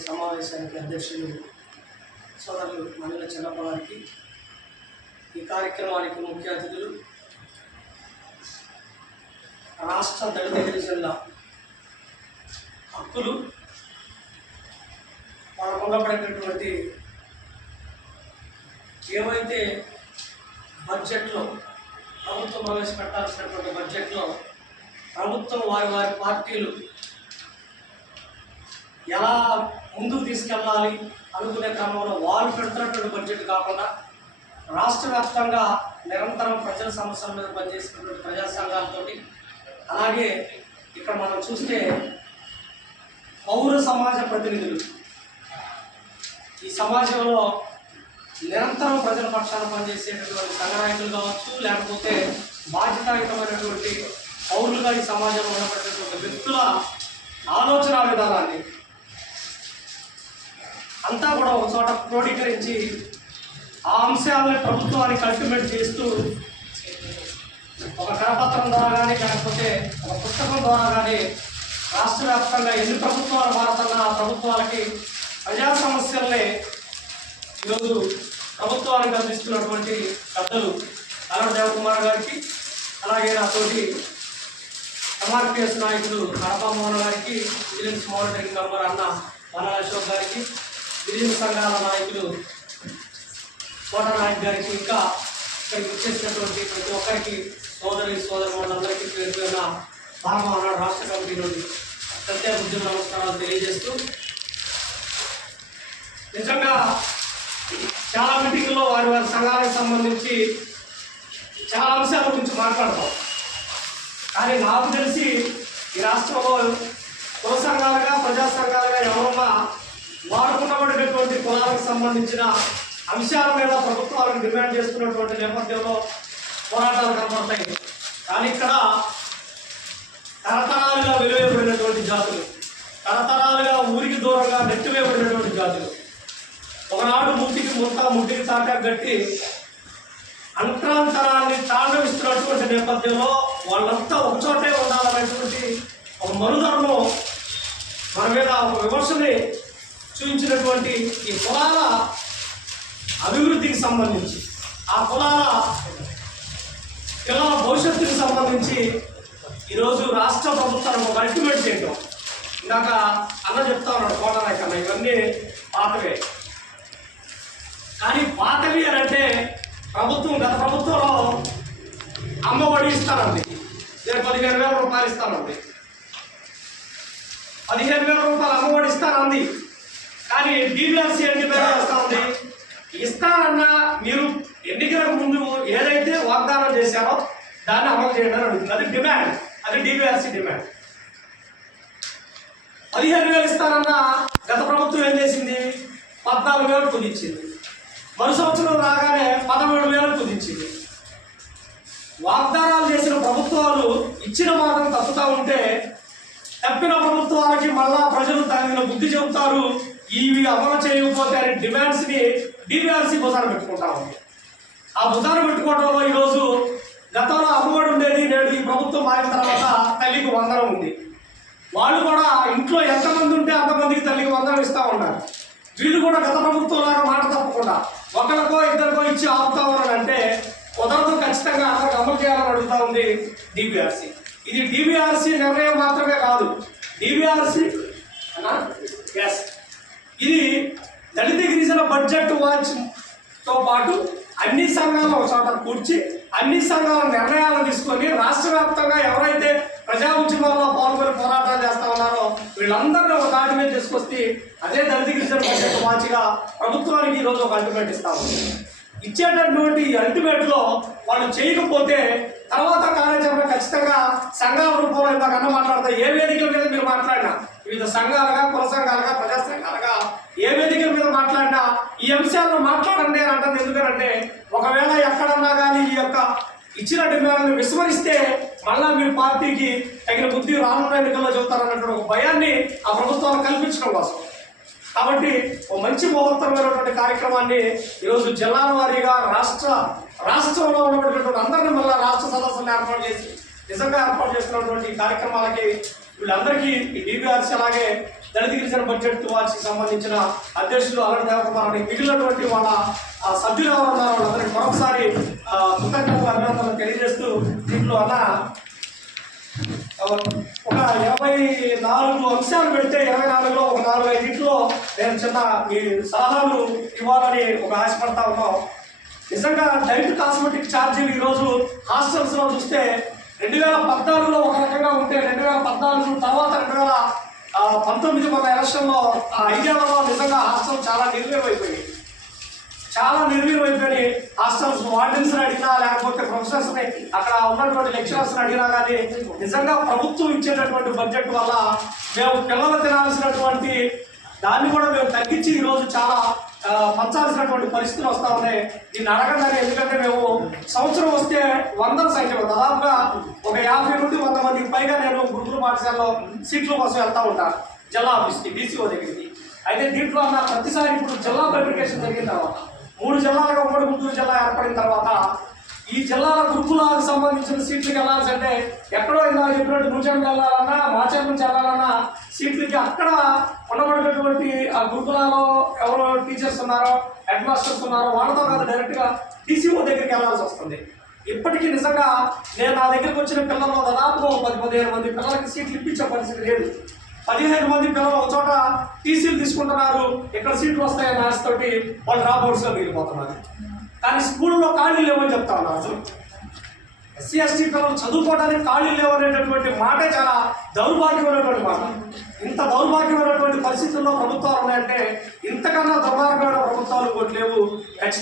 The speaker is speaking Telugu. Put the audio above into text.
సమావేశానికి అధ్యక్షులు సోదరులు మహిళ చిన్నప్ప గారికి ఈ కార్యక్రమానికి ముఖ్య అతిథులు రాష్ట్ర దళిత గిరిజనుల హక్కులు వాళ్ళకు ఉండబడేటటువంటి ఏవైతే బడ్జెట్లో ప్రభుత్వం ప్రవేశపెట్టాల్సినటువంటి బడ్జెట్లో ప్రభుత్వం వారి వారి పార్టీలు ఎలా ముందుకు తీసుకెళ్ళాలి అనుకునే క్రమంలో వాళ్ళు పెడుతున్నటువంటి బడ్జెట్ కాకుండా రాష్ట్ర వ్యాప్తంగా నిరంతరం ప్రజల సమస్యల మీద పనిచేసినటువంటి ప్రజా సంఘాలతోటి అలాగే ఇక్కడ మనం చూస్తే పౌర సమాజ ప్రతినిధులు. ఈ సమాజంలో నిరంతరం ప్రజల పక్షాన పనిచేసేటటువంటి సంఘనాయకులు కావచ్చు లేకపోతే బాధ్యతాయుతమైనటువంటి పౌరులుగా ఈ సమాజంలో ఉన్నటువంటి వ్యక్తుల ఆలోచన విధానాన్ని అంతా కూడా ఒక చోట క్రోడీకరించి ఆ అంశాలను ప్రభుత్వానికి అల్టిమేట్ చేస్తూ ఒక కరపత్రం ద్వారా కానీ లేకపోతే ఒక పుస్తకం ద్వారా కానీ రాష్ట్ర వ్యాప్తంగా ఎన్ని ప్రభుత్వాలు మారుతున్నా ఆ ప్రభుత్వాలకి ప్రజా సమస్యల్ని ఈరోజు ప్రభుత్వానికి అందిస్తున్నటువంటి పెద్దలు అలవ దేవకుమార్ గారికి అలాగే నాతోటి ఎంఆర్పిఎస్ నాయకులు కడప మోహన్ గారికి విజిలెన్స్ మోనిటరింగ్ మెంబర్ అన్న మన అశోక్ గారికి గిరిజన సంఘాల నాయకులు కోటనాయక్ గారికి ఇంకా ఇక్కడికి వచ్చేసినటువంటి ప్రతి ఒక్కరికి సోదరి సోదరు వాళ్ళందరికీ పేరు పేరున భారత రాష్ట్ర కమిటీ నుండి ప్రత్యేక ఉద్యమ నమస్కారాలు తెలియజేస్తూ నిజంగా చాలా మీటింగ్లో వారి వారి సంఘాలకు సంబంధించి చాలా అంశాల గురించి మాట్లాడతాం. కానీ నాకు తెలిసి ఈ రాష్ట్రంలో కుల సంఘాలుగా ప్రజా సంఘాలుగా ఎవరన్నా వాడుకున్నటువంటి కులాలకు సంబంధించిన అంశాల మీద ప్రభుత్వాలకు డిమాండ్ చేస్తున్నటువంటి నేపథ్యంలో పోరాటాలు కనబడతాయి. కానీ ఇక్కడ తరతరాలుగా వెలువేయబడినటువంటి జాతులు తరతరాలుగా ఊరికి దూరంగా నెట్టివేయబడినటువంటి జాతులు. ఒకనాడు ముట్టికి ముట్ట ముట్టికి తాక గట్టి అంతరాంతరాన్ని తాండవిస్తున్నటువంటి నేపథ్యంలో వాళ్ళంతా ఒకచోటే ఉండాలనేటువంటి ఒక మనుధర్మం మన మీద ఒక విమర్శని చూపించినటువంటి ఈ కులాల అభివృద్ధికి సంబంధించి ఆ కులాల పిల్లల భవిష్యత్తుకి సంబంధించి ఈరోజు రాష్ట్ర ప్రభుత్వాన్ని ఒక అల్టిమేట్ చేయటం. ఇందాక అన్న చెప్తా ఉన్నాడు కోట నాయకన్న ఇవన్నీ పాతవే. కానీ పాతవి అని అంటే ప్రభుత్వం గత ప్రభుత్వంలో అమ్మఒడి ఇస్తానండి నేను పదిహేను వేల రూపాయలు ఇస్తానండి పదిహేను వేల రూపాయలు అమ్మఒడి ఇస్తానంది. కానీ డీబీఆర్సీ ఎన్ని పేరు చేస్తా ఉంది. ఇస్తానన్న మీరు ఎన్నికలకు ముందు ఏదైతే వాగ్దానం చేశారో దాన్ని అమలు చేయడం అడుగుతుంది అది డిమాండ్. అది డీబీఆర్సీ డిమాండ్. పదిహేను వేలు ఇస్తానన్న గత ప్రభుత్వం ఏం చేసింది? పద్నాలుగు వేలు కుదించింది. మరు సంవత్సరం రాగానే పదమూడు వేలు కుదించింది. వాగ్దానాలు చేసిన ప్రభుత్వాలు ఇచ్చిన మాటలు తప్పుతా ఉంటే తప్పిన ప్రభుత్వాలకి మళ్ళా ప్రజలు తగిన బుద్ధి చెబుతారు. ఇవి అమలు చేయకపోతే అనే డిమాండ్స్ని డిబిఆర్సీ పెట్టుకుంటా ఉంది. ఆ భుజాన పెట్టుకోవడంలో ఈరోజు గతంలో అమ్మఒడి ఉండేది నేడు ఈ ప్రభుత్వం మారిన తర్వాత తల్లికి వందనం ఉంది. వాళ్ళు కూడా ఇంట్లో ఎంతమంది ఉంటే అంతమందికి తల్లికి వందనం ఇస్తూ ఉన్నారు. వీళ్ళు కూడా గత ప్రభుత్వం లాగా మాట తప్పకుండా ఒకరికో ఇద్దరికో ఇచ్చి ఆపుతా అంటే కుదరదు ఖచ్చితంగా అందరికి అమలు చేయాలని అడుగుతా ఉంది డిబిఆర్సి ఇది డిబిఆర్సి నిర్ణయం మాత్రమే కాదు. డిబిఆర్సి ఎస్ ఇది దళిత గిరిజన బడ్జెట్ వాచ్తో పాటు అన్ని సంఘాలు ఒక చోట కూర్చి అన్ని సంఘాల నిర్ణయాలు తీసుకొని రాష్ట్ర వ్యాప్తంగా ఎవరైతే ప్రజా ఉద్యమాల్లో పాల్గొని పోరాటాలు చేస్తా ఉన్నారో వీళ్ళందరినీ ఒక దాటి మీద తీసుకొస్తే అదే దళిత గిరిజన బడ్జెట్ వాచ్గా ప్రభుత్వానికి ఈరోజు ఒక అల్టిమేట్ ఇస్తాము ఇచ్చేటటువంటి అల్టిమేట్లో వాళ్ళు చేయకపోతే తర్వాత కార్యాచరణ ఖచ్చితంగా సంఘాల రూపంలో ఇంతకన్నా మాట్లాడతా ఏ వేదికల మీద మీరు మాట్లాడినా వివిధ సంఘాలుగా కుల సంఘాలుగా అనగా ఏ వేదిక మీద మాట్లాడినా ఈ అంశాలను మాట్లాడండి అని అంటుంది ఎందుకంటే ఒకవేళ ఎక్కడన్నా కానీ ఈ యొక్క ఇచ్చిన డిమాండ్ని విస్మరిస్తే మళ్ళా మీ పార్టీకి తగిన బుద్ధి రానున్న ఎన్నికల్లో చెబుతారన్నటువంటి ఒక భయాన్ని ఆ ప్రభుత్వాలు కల్పించడం కోసం. కాబట్టి ఓ మంచి ముహూర్తమైనటువంటి కార్యక్రమాన్ని ఈరోజు జిల్లాల వారీగా రాష్ట్ర రాష్ట్రంలో ఉన్నటువంటి అందరినీ మళ్ళీ రాష్ట్ర సదస్సులను ఏర్పాటు చేసి నిజంగా ఏర్పాటు చేస్తున్నటువంటి కార్యక్రమాలకి వీళ్ళందరికీ ఈ డిబిఆర్సీ అలాగే దళిత గిరిజన బడ్జెట్ వారికి సంబంధించిన అధ్యక్షులు అల్లరి దేవకుమార్ అని మిగిలినటువంటి వాళ్ళ ఆ, సభ్యులు ఎవరు ఉన్నారో వాళ్ళందరికీ మరొకసారి కృతజ్ఞతలు అభినందనలు తెలియజేస్తూ దీంట్లో అన్న ఒక ఇరవై నాలుగు అంశాలు పెడితే ఇరవై నాలుగులో ఒక నాలుగు ఐదింట్లో నేను చిన్న ఈ సలహాలు ఇవ్వాలని ఒక ఆశపడతా ఉన్నాం. నిజంగా డైట్ కాస్మెటిక్ ఛార్జీలు ఈరోజు హాస్టల్స్లో చూస్తే రెండు వేల పద్నాలుగులో ఒక రకంగా ఉంటే రెండు వేల పద్నాలుగు తర్వాత రెండు వేల పంతొమ్మిది మన ఎలక్షన్లో ఆ ఐదేళ్ళలో నిజంగా హాస్టల్ చాలా నిర్వీర్యమైపోయాయి చాలా నిర్వీర్యమైపోయి హాస్టల్స్ వార్డెన్స్ అడిగినా లేకపోతే ప్రొఫెసర్స్ని అక్కడ ఉన్నటువంటి లెక్చరర్స్ని అడిగినా కానీ నిజంగా ప్రభుత్వం ఇచ్చేటటువంటి బడ్జెట్ వల్ల మేము పిల్లలు తినాల్సినటువంటి దాన్ని కూడా మేము తగ్గించి ఈరోజు చాలా పంచాల్సినటువంటి పరిస్థితులు వస్తా ఉన్నాయి. దీన్ని అడగడానికి ఎందుకంటే మేము సంవత్సరం వస్తే వందల సంఖ్యలో దాదాపుగా ఒక యాభై నుండి వంద మందికి పైగా నేను గుంటూరు పాఠశాలలో సీట్ల కోసం వెళ్తా ఉంటాను జిల్లా ఆఫీస్కి డీసీఓ దగ్గరికి. అయితే దీంట్లో అన్న ప్రతిసారి ఇప్పుడు జిల్లా ఫెబ్రికేషన్ జరిగిన తర్వాత మూడు జిల్లాలుగా ఉమ్మడి గుంటూరు జిల్లా ఏర్పడిన తర్వాత ఈ జిల్లాల గురుకులాలకు సంబంధించిన సీట్లకు వెళ్ళాల్సంటే ఎక్కడో ఇందాక చెప్పినట్టు నూచెండు వెళ్ళాలన్నా మాచర్ నుంచి వెళ్ళాలన్నా సీట్లకి అక్కడ ఉండబడినటువంటి ఆ గురుకులాలో ఎవరో టీచర్స్ ఉన్నారో హెడ్ మాస్టర్స్ ఉన్నారో వాళ్ళతో కాదు డైరెక్ట్గా టీసీఓ దగ్గరికి వెళ్ళాల్సి వస్తుంది. ఇప్పటికీ నిజంగా నేను నా దగ్గరికి వచ్చిన పిల్లల్లో దాదాపు పది పదిహేను మంది పిల్లలకి సీట్లు ఇప్పించే పరిస్థితి లేదు. పదిహేను మంది పిల్లలు ఒక చోట టీసీలు తీసుకుంటున్నారు. ఇక్కడ సీట్లు వస్తాయని ఆశతోటి వాళ్ళు డ్రాప్ అవుట్స్ మిగిలిపోతున్నారు. కానీ స్కూల్లో ఖాళీ లేవని చెప్తా ఉన్నారు అసలు ఎస్సీ ఎస్టీ పిల్లలు చదువుకోవడానికి ఖాళీ లేవు అనేటటువంటి మాటే చాలా దౌర్భాగ్యమైనటువంటి మాట. ఇంత దౌర్భాగ్యమైనటువంటి పరిస్థితుల్లో ప్రభుత్వాలు ఉన్నాయంటే ఇంతకన్నా దౌర్భాగ్యమైన ప్రభుత్వాలు ఇంకోటి లేవు. ఖచ్చితంగా